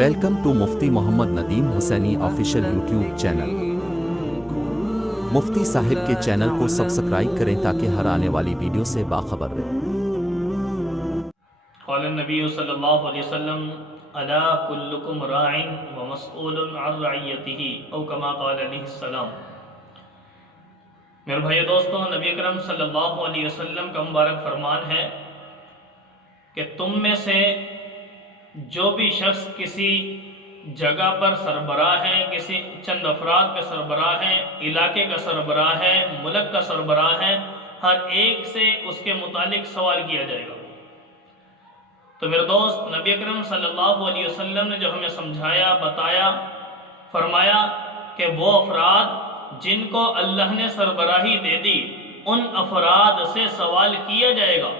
Welcome to Mufti Muhammad Nadeem Husaini official YouTube channel. Mufti صاحب کے channel کو سبسکرائب کریں تاکہ ہر آنے والی ویڈیو سے باخبر رہیں۔ قال النبی صلی اللہ علیہ وسلم الا کلکم راع ومسئول عن رعیتہ او کما قال علیہ السلام۔ میرے بھائی دوستوں، نبی اکرم صلی اللہ علیہ وسلم کا مبارک فرمان ہے کہ تم میں سے جو بھی شخص کسی جگہ پر سربراہ ہے، کسی چند افراد کا سربراہ ہے، علاقے کا سربراہ ہے، ملک کا سربراہ ہے، ہر ایک سے اس کے متعلق سوال کیا جائے گا۔ تو میرے دوست، نبی اکرم صلی اللہ علیہ وسلم نے جو ہمیں سمجھایا، بتایا، فرمایا کہ وہ افراد جن کو اللہ نے سربراہی دے دی، ان افراد سے سوال کیا جائے گا۔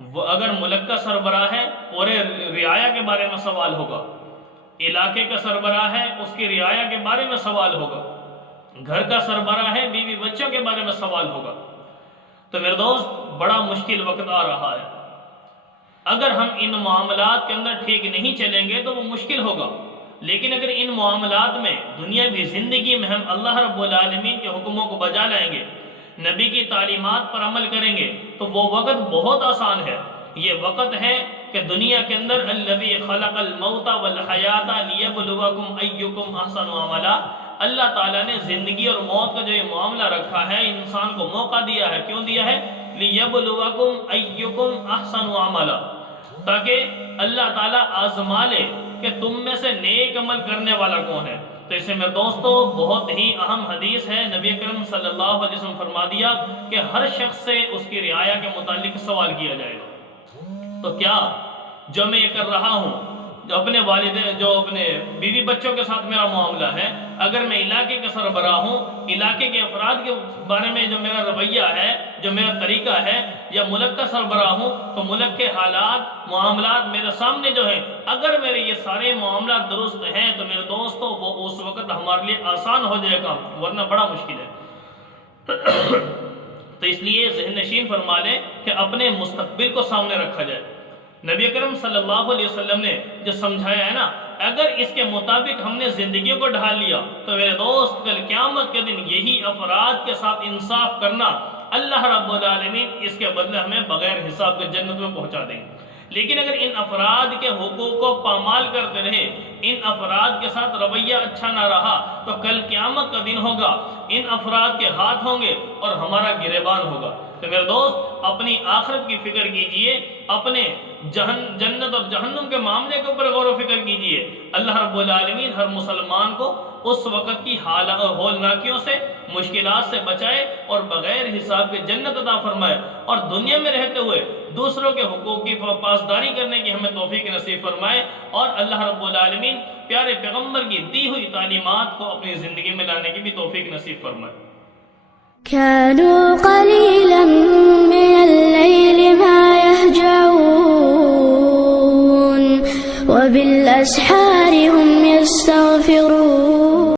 وہ اگر ملک کا سربراہ ہے، پورے رعایا کے بارے میں سوال ہوگا، علاقے کا سربراہ ہے، اس کی رعایا کے بارے میں سوال ہوگا، گھر کا سربراہ ہے، بیوی بچوں کے بارے میں سوال ہوگا۔ تو میرے دوست، بڑا مشکل وقت آ رہا ہے۔ اگر ہم ان معاملات کے اندر ٹھیک نہیں چلیں گے تو وہ مشکل ہوگا، لیکن اگر ان معاملات میں دنیاوی زندگی میں ہم اللہ رب العالمین کے حکموں کو بجا لائیں گے، نبی کی تعلیمات پر عمل کریں گے، تو وہ وقت بہت آسان ہے۔ یہ وقت ہے کہ دنیا کے اندر الذی خلق الموت والحیات لیبلوکم ایکم احسن عملا، اللہ تعالیٰ نے زندگی اور موت کا جو یہ معاملہ رکھا ہے، انسان کو موقع دیا ہے۔ کیوں دیا ہے؟ لیبلوکم ایکم احسن عملا، تاکہ اللہ تعالیٰ آزما لے کہ تم میں سے نیک عمل کرنے والا کون ہے۔ تو اسے میرے دوستو بہت ہی اہم حدیث ہے۔ نبی اکرم صلی اللہ علیہ وسلم فرما دیا کہ ہر شخص سے اس کی رعایا کے متعلق سوال کیا جائے گا۔ تو کیا جو میں یہ کر رہا ہوں، جو اپنے والدین، جو اپنے بیوی بچوں کے ساتھ میرا معاملہ ہے، اگر میں علاقے کا سربراہ ہوں، علاقے کے افراد کے بارے میں جو میرا رویہ ہے، جو میرا طریقہ ہے، یا ملک کا سربراہ ہوں، تو ملک کے حالات، معاملات میرے سامنے جو ہیں، اگر میرے یہ سارے معاملات درست ہیں تو میرے دوستو وہ اس وقت ہمارے لیے آسان ہو جائے گا، ورنہ بڑا مشکل ہے۔ تو اس لیے ذہن نشین فرما لیں کہ اپنے مستقبل کو سامنے رکھا جائے۔ نبی اکرم صلی اللہ علیہ وسلم نے جو سمجھایا ہے نا، اگر اس کے مطابق ہم نے زندگیوں کو ڈھال لیا تو میرے دوست کل قیامت کے دن یہی افراد کے ساتھ انصاف کرنا، اللہ رب العالمین اس کے بدلے ہمیں بغیر حساب کے جنت میں پہنچا دیں گے۔ لیکن اگر ان افراد کے حقوق کو پامال کرتے رہے، ان افراد کے ساتھ رویہ اچھا نہ رہا، تو کل قیامت کا دن ہوگا، ان افراد کے ہاتھ ہوں گے اور ہمارا گریبان ہوگا۔ تو میرے دوست، اپنی آخرت کی فکر کیجئے، اپنے جنت اور جہنم کے معاملے کے اوپر غور و فکر کیجئے۔ اللہ رب العالمین ہر مسلمان کو اس وقت کی ہولناکیوں سے، مشکلات سے بچائے اور بغیر حساب کے جنت عطا فرمائے، اور دنیا میں رہتے ہوئے دوسروں کے حقوق کی پاسداری کرنے کی ہمیں توفیق نصیب فرمائے، اور اللہ رب العالمین پیارے پیغمبر کی دی ہوئی تعلیمات کو اپنی زندگی میں لانے کی بھی توفیق نصیب فرمائے۔ كانوا قليلا من